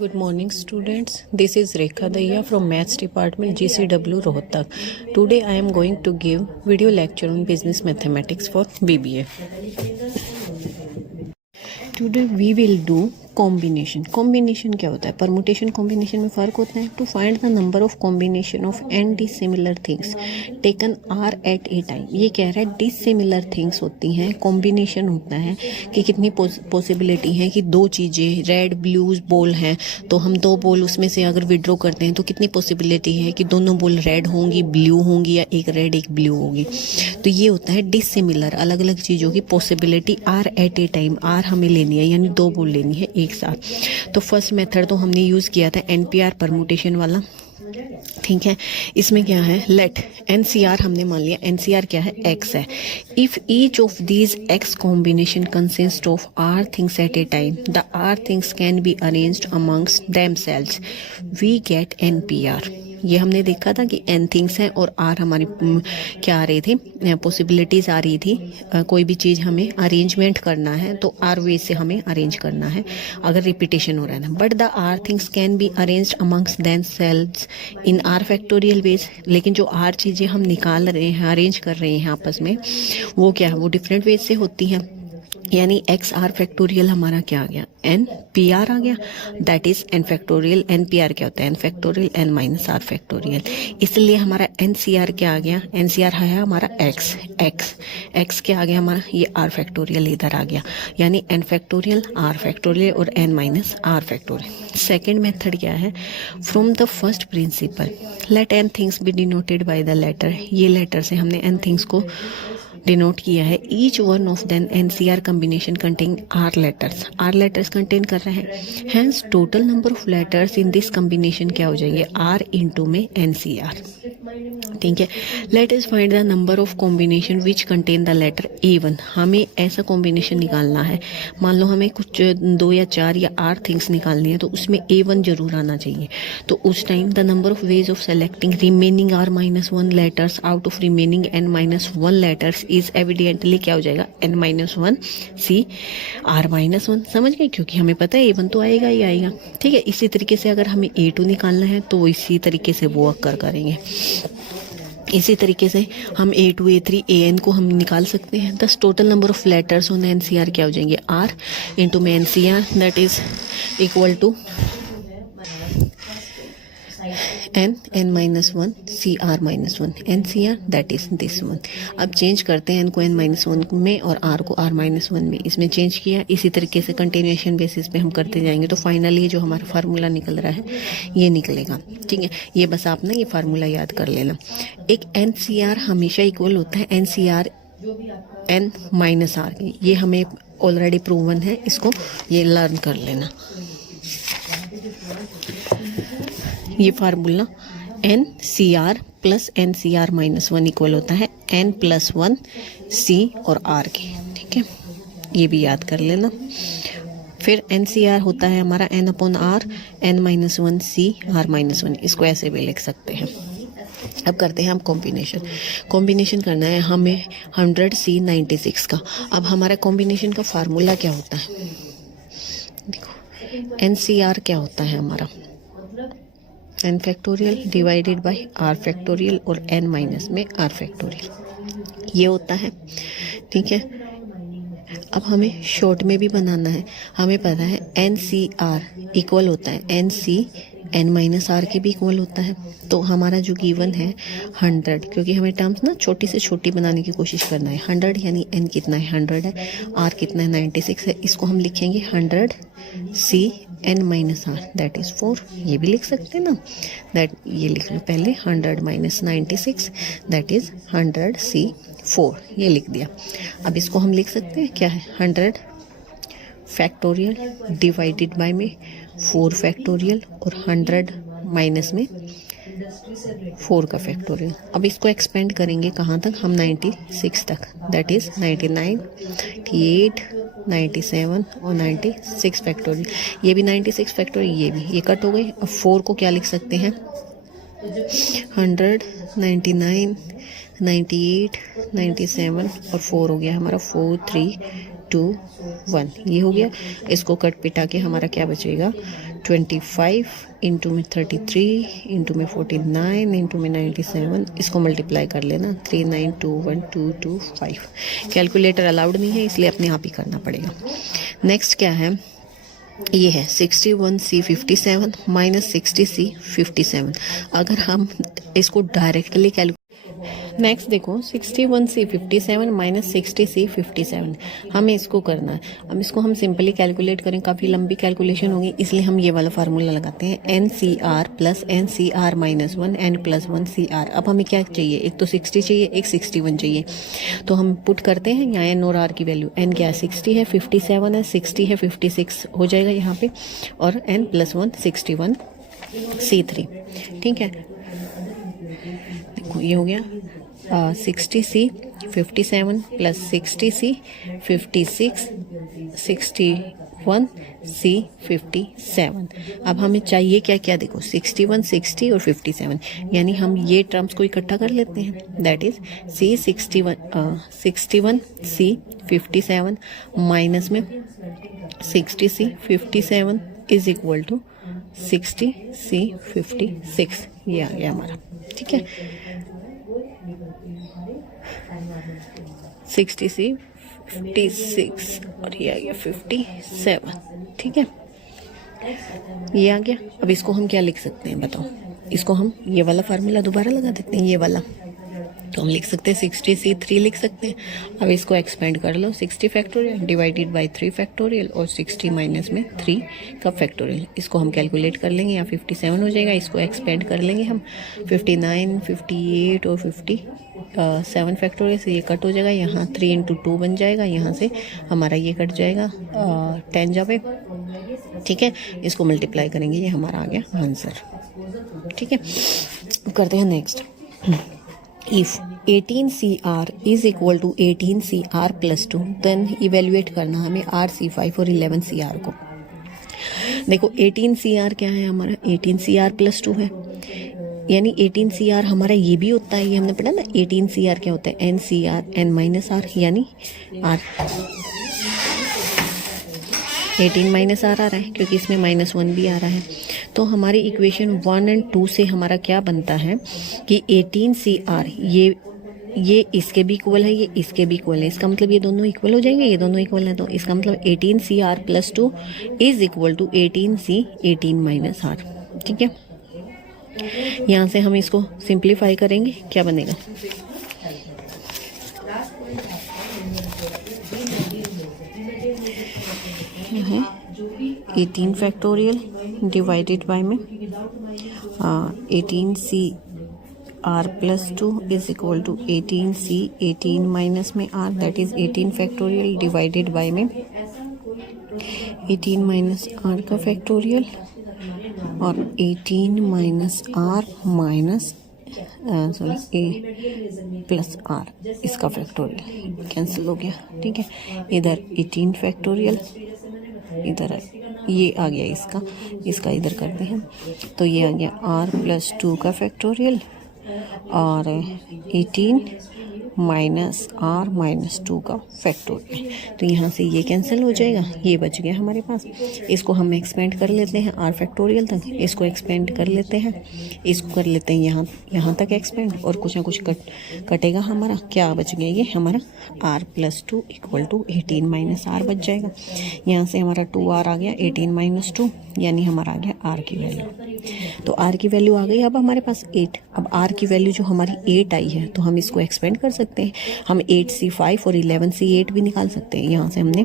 Good morning students, this is Rekha Daya from Maths Department GCW Rohtak. Today I am going to give video lecture on business mathematics for BBA. Today we will do combination क्या होता है? Permutation combination में फ़र्क होता है. To find the number of combination of n dissimilar things taken r at a time. ये कह रहा है डिसिमिलर थिंग्स होती हैं, कॉम्बिनेशन होता है कि कितनी पॉसिबिलिटी है कि दो चीज़ें रेड ब्लूज बॉल हैं तो हम दो बॉल उसमें से अगर विड्रॉ करते हैं तो कितनी पॉसिबिलिटी है कि दोनों बॉल रेड होंगी, ब्लू होंगी या एक रेड एक ब्लू होगी. तो ये होता है डिसिमिलर, अलग अलग चीज़ों की possibility r at a time. R हमें लेनी है यानी दो बॉल लेनी है एक साथ. तो फर्स्ट मेथड तो हमने यूज़ किया था एनपीआर परमुटेशन वाला. ठीक है, इसमें क्या है, लेट एनसीआर हमने मान लिया. एनसीआर क्या है? एक्स है. If each of these x combination consist of r things at a time the r things can be arranged amongst themselves we get nPr. ये हमने देखा था कि एन थिंग्स हैं और आर हमारी क्या आ रही थी, पॉसिबिलिटीज़ आ रही थी. कोई भी चीज़ हमें अरेंजमेंट करना है तो आर वे से हमें अरेंज करना है अगर रिपीटेशन हो रहा है ना. But the r things can be arranged among themselves in r factorial ways. लेकिन जो आर चीज़ें हम निकाल रहे हैं, अरेंज कर रहे हैं आपस में, वो क्या है, वो डिफरेंट वेज से होती हैं. यानी एक्स आर फैक्टोरियल हमारा क्या आ गया, एन पी आर आ गया. That is n factorial. N P r क्या होता है? N factorial n minus r factorial. इसलिए हमारा एन सी आर क्या आ गया? एन सी आर है हमारा एक्स. एक्स क्या आ गया हमारा? ये आर फैक्टोरियल इधर आ गया. यानी एन फैक्टोरियल आर फैक्टोरियल और n minus r factorial. Second method क्या है? From the first principle let n things be denoted by the letter. ये लेटर से हमने एन थिंग्स को डिनोट किया है. Each one of them nCr combination contain r letters. R letters contain कर रहे हैं. Hence total number of letters in this combination क्या हो जाएंगे? आर इंटू में एनसीआर. ठीक है, let us find the number of combination which contain the letter ए1. हमें ऐसा कॉम्बिनेशन निकालना है, मान लो हमें कुछ 2 या 4 या 8 थिंग्स निकालनी है तो उसमें ए1 जरूर आना चाहिए. तो उस time the number of ways of selecting remaining r minus 1 letters out of remaining n minus 1 letters is evidently क्या हो जाएगा? N minus 1 C r minus 1. समझ गए? क्योंकि हमें पता है ए1 तो आएगा ही आएगा. ठीक है, इसी तरीके से अगर हमें ए2 निकालना है तो इसी तरीके से वो अक्कर करेंगे. इसी तरीके से हम A2, A3, AN को हम निकाल सकते हैं. This total number of letters on NCR क्या हो जाएंगे? R इंटू में NCR that is equal to n minus 1 CR minus 1 NCR that is this one. अब चेंज करते हैं n को n माइनस 1 में और r को r माइनस 1 में. इसमें चेंज किया. इसी तरीके से कंटिन्यूएशन बेसिस पे हम करते जाएंगे तो फाइनली जो हमारा फार्मूला निकल रहा है ये निकलेगा. ठीक है, ये बस आप ना ये फार्मूला याद कर लेना. एक NCR हमेशा इक्वल होता है NCR n माइनस r. ये हमें ऑलरेडी प्रूवन है, इसको ये लर्न कर लेना. ये formula n C r plus n C r minus 1 equal होता है n प्लस 1 सी और r के. ठीक है, ये भी याद कर लेना. फिर एन सी आर होता है हमारा n upon r n minus 1 C r minus 1. इसको ऐसे भी लिख सकते हैं. अब करते हैं हम कॉम्बिनेशन करना है हमें 100 C 96 का. अब हमारा कॉम्बिनेशन का फार्मूला क्या होता है? देखो एन सी आर क्या होता है हमारा? n factorial divided bye r factorial और n माइनस में r फैक्टोरियल ये होता है. ठीक है, अब हमें शॉर्ट में भी बनाना है. हमें पता है एन सी आर इक्वल होता है n C n minus r के भी इक्वल होता है. तो हमारा जो गिवन है 100, क्योंकि हमें टर्म्स ना छोटी से छोटी बनाने की कोशिश करना है. 100 यानी एन कितना है? 100 है. आर कितना है? 96 है. इसको हम लिखेंगे 100 C n minus r that is 4. ये भी लिख सकते हैं ना, दैट ये लिख लो पहले 100 माइनस 96 दैट इज़ 100 सी 4. ये लिख दिया. अब इसको हम लिख सकते हैं क्या है? 100 फैक्टोरियल डिवाइडेड बाय में 4 फैक्टोरियल और 100 माइनस में 4 का फैक्टोरियल. अब इसको एक्सपेंड करेंगे कहाँ तक? हम 96 तक दैट इज़ 99, 98, 97 और 96 फैक्टोरियल. ये भी 96 फैक्टोरियल, ये भी, ये कट हो गई. अब 4 को क्या लिख सकते हैं? 100, 99, 98, 97 और 4 हो गया हमारा 4, 3, 2, 1. ये हो गया. इसको कट पिटा के हमारा क्या बचेगा? 25 इंटू में 33 इंटू में 49 इंटू में 97, इसको मल्टीप्लाई कर लेना 39212225। कैलकुलेटर अलाउड नहीं है इसलिए अपने आप ही करना पड़ेगा। नेक्स्ट क्या है, ये है 61C 57 माइनस 60C 57। अगर हम इसको डायरेक्टली नेक्स्ट देखो 61C 57 माइनस 60C 57, हमें इसको करना है। अब इसको हम सिंपली कैलकुलेट करें, काफ़ी लंबी कैलकुलेशन होगी, इसलिए हम ये वाला फार्मूला लगाते हैं NCR plus NCR minus 1 N plus 1 CR। अब हमें क्या चाहिए, एक तो 60 चाहिए, एक 61 चाहिए, तो हम पुट करते हैं यहाँ N और R की वैल्यू। N क्या है 60 है, 57 है, 60 है, 56 हो जाएगा यहाँ पे, और N प्लस 1 61 C3। ठीक है, देखो ये हो गया 60C 57 प्लस 60C 56 61C 57। अब हमें चाहिए क्या क्या, देखो 61 60 और 57, यानी हम ये टर्म्स को इकट्ठा कर लेते हैं। That is C61 C 57 minus में 60C 57 is equal to 60C 56। ये आ गया हमारा। ठीक है, 60C 56 और ये आ गया 57। ठीक है, ये आ गया। अब इसको हम क्या लिख सकते हैं बताओ, इसको हम ये वाला फार्मूला दोबारा लगा देते हैं, ये वाला, तो हम लिख सकते हैं 60C3 लिख सकते हैं। अब इसको एक्सपेंड कर लो, 60 फैक्टोरियल डिवाइडेड बाय 3 फैक्टोरियल और 60 माइनस में 3 का फैक्टोरियल। इसको हम कैलकुलेट कर लेंगे, यहाँ 57 हो जाएगा, इसको एक्सपेंड कर लेंगे हम 59 58 और 57 फैक्टोरियल से ये कट हो जाएगा, यहाँ 3 इंटू 2 बन जाएगा, यहाँ से हमारा ये कट जाएगा 10 जावे। ठीक है, इसको मल्टीप्लाई करेंगे, ये हमारा आ गया आंसर। ठीक है, करते हैं next. If 18CR is equal to 18CR plus 2, then evaluate करना हमें RC5 और 11CR को। देखो 18CR क्या है हमारा, 18CR plus 2 है, यानी 18CR हमारा ये भी होता है, ये हमने पढ़ा ना 18CR क्या होता है, NCR N माइनस R, यानी R 18 माइनस R आ रहा है क्योंकि इसमें -1 भी आ रहा है। तो हमारी इक्वेशन 1 और 2 से हमारा क्या बनता है कि 18CR ये इसके भी इक्वल है, ये इसके भी इक्वल है, इसका मतलब ये दोनों इक्वल हो जाएंगे, ये दोनों इक्वल है, तो इसका मतलब 18CR plus 2 is equal to 18C 18 minus R। ठीक है, यहाँ से हम इसको सिंप्लीफाई करेंगे, क्या बनेगा, है 18 फैक्टोरियल डिवाइडेड बाय में 18CR plus 2 is equal to 18C 18 minus में R, that is 18 factorial divided by में 18 माइनस R का फैक्टोरियल और 18 minus R minus sorry A plus R, इसका फैक्टोरियल कैंसिल हो गया। ठीक है, इधर 18 फैक्टोरियल, इधर ये आ गया इसका इधर करते हैं, तो ये आ गया R प्लस 2 का फैक्टोरियल और 18 माइनस R माइनस 2 का फैक्टोरियल। तो यहाँ से ये कैंसिल हो जाएगा, ये बच गया हमारे पास। इसको हम एक्सपेंड कर लेते हैं R फैक्टोरियल तक, इसको एक्सपेंड कर लेते हैं, इसको कर लेते हैं यहाँ तक एक्सपेंड, और कुछ ना कुछ कटेगा हमारा, क्या बच गया, ये हमारा R plus 2 equal to 18 minus R बच जाएगा। यहाँ से हमारा 2R आ गया, 18 माइनस 2 यानी हमारा आ गया R की वैल्यू। तो R की वैल्यू आ गई अब हमारे पास 8। अब R की वैल्यू जो हमारी 8 आई है, तो हम इसको एक्सपेंड कर सकते हैं, हम 8C5 और 11C8 भी निकाल सकते हैं। यहाँ से हमने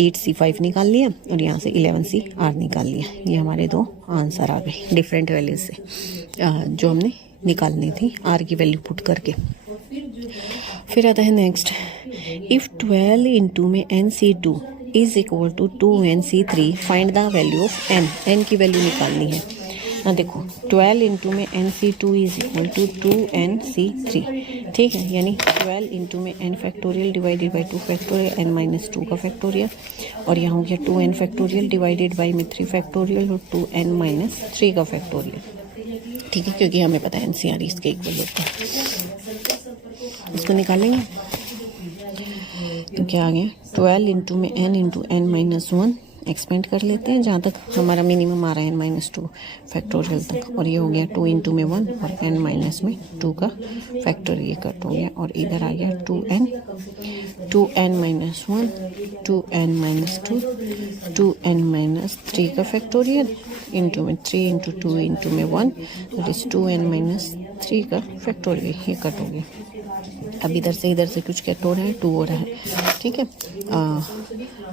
8C5 निकाल लिया और यहाँ से 11CR निकाल लिया, ये हमारे दो आंसर आ गए डिफरेंट वैल्यूज से जो हमने निकालनी थी R की वैल्यू पुट करके। फिर आता है नेक्स्ट, इफ़ 12 इंटू में NC2 is equal to 2NC3 find the value of n की वैल्यू निकालनी है ना। देखो 12 इंटू में NC2 is equal to 2NC3, ठीक है, यानी 12 इंटू में n factorial divided by 2 factorial n minus 2 का फैक्टोरियल, और यहाँ हो गया 2n फैक्टोरियल डिवाइडेड बाई में 3 फैक्टोरियल और 2n माइनस 3 का फैक्टोरियल। ठीक है, क्योंकि हमें पता है NCR इसके इक्वल होता है। इसको निकालेंगे तो क्या आ गया, 12 इंटू में n into n minus 1 expand कर लेते हैं जहाँ तक हमारा मिनिमम आ रहा है n-2 फैक्टोरियल तक, और ये हो गया 2 इंटू में 1 और n माइनस में 2 का फैक्टर ये कट हो गया, और इधर आ गया 2n minus 1, 2n minus 2, 2n minus 3 का फैक्टोरियल इंटू में 3 इंटू 2 इंटू में 1, दैट इज 2n माइनस 3 का फैक्टोरियल, ये कट हो गया। अब इधर से कुछ कट हो रहा है, 2 हो रहा है, ठीक है।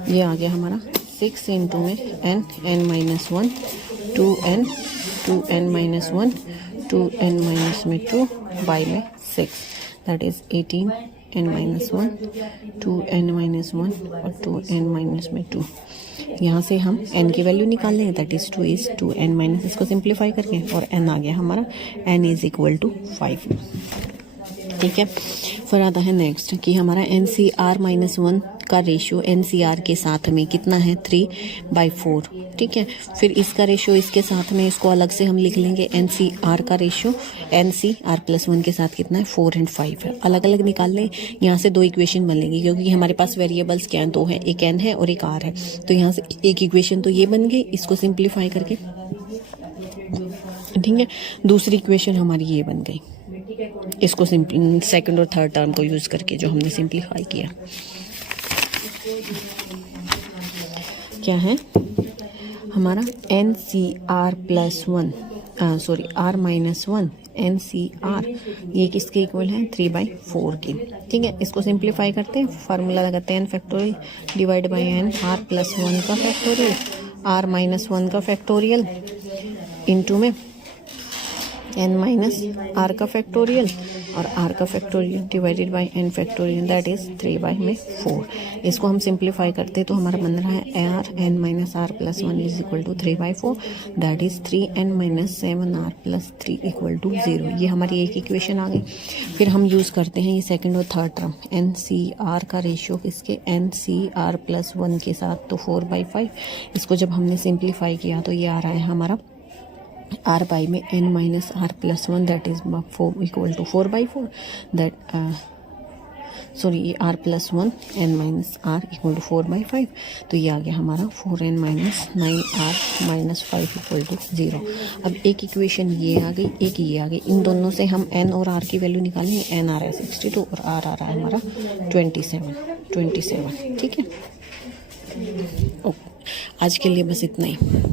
ये आ गया हमारा 6 इंटू में n minus 1, 2n minus 1, 2n minus में 2 बाई में 6, that is 18n minus 1, 2n minus 1 और 2n माइनस में 2। यहाँ से हम n की वैल्यू निकाल लेंगे, that is 2 is 2n minus, इसको सिंप्लीफाई करके, और n आ गया हमारा n इज इक्वल टू 5, ठीक है। फिर आता है नेक्स्ट कि हमारा NCR माइनस 1 का रेशियो NCR के साथ में कितना है, 3/4, ठीक है। फिर इसका रेशियो इसके साथ में, इसको अलग से हम लिख लेंगे, NCR का रेशियो NCR प्लस 1 के साथ कितना है, 4 और 5 है। अलग अलग निकाल लें, यहाँ से 2 इक्वेशन बनेगी क्योंकि हमारे पास वेरिएबल्स क्या हैं, 2 है, एक n है और एक r है, तो यहाँ से एक इक्वेशन तो ये बन गई, इसको सिंप्लीफाई करके, ठीक है। दूसरी इक्वेशन हमारी ये बन गई, इसको सेकंड और थर्ड टर्म को यूज़ करके जो हमने सिंप्लीफाई किया, क्या है हमारा NCR plus 1, sorry R minus 1 NCR, ये किसके इक्वल है, 3/4 की, ठीक है। इसको सिंप्लीफाई करते हैं, फार्मूला लगाते हैं n factorial divide by n, R plus 1 का फैक्टोरियल, R माइनस 1 का फैक्टोरियल इंटू में n माइनस r का फैक्टोरियल और r का factorial divided bye n factorial, that is 3/4। इसको हम सिंप्लीफाई करते तो हमारा बन रहा है r n minus r plus 1 is equal to 3/4, that is 3n minus 7r plus 3 equal to 0। ये हमारी एक इक्वेशन आ गई। फिर हम यूज़ करते हैं ये सेकंड और थर्ड टर्म, NCR का रेशियो किसके, NCR प्लस 1 के साथ, तो 4/5। इसको जब हमने सिंप्लीफाई किया तो ये आ रहा है हमारा r बाई में n minus r plus 1, that is 4 equal to 4/4, that sorry ये r plus 1 n minus r equal to 4/5, तो ये आ गया हमारा 4n minus 9r minus 5 equal to 0। अब एक इक्वेशन ये आ गई, एक ये आ गई, इन दोनों से हम n और r की वैल्यू निकालेंगे। n आ रहा है 62 और r आ रहा है हमारा 27, ठीक है। ओके, आज के लिए बस इतना ही।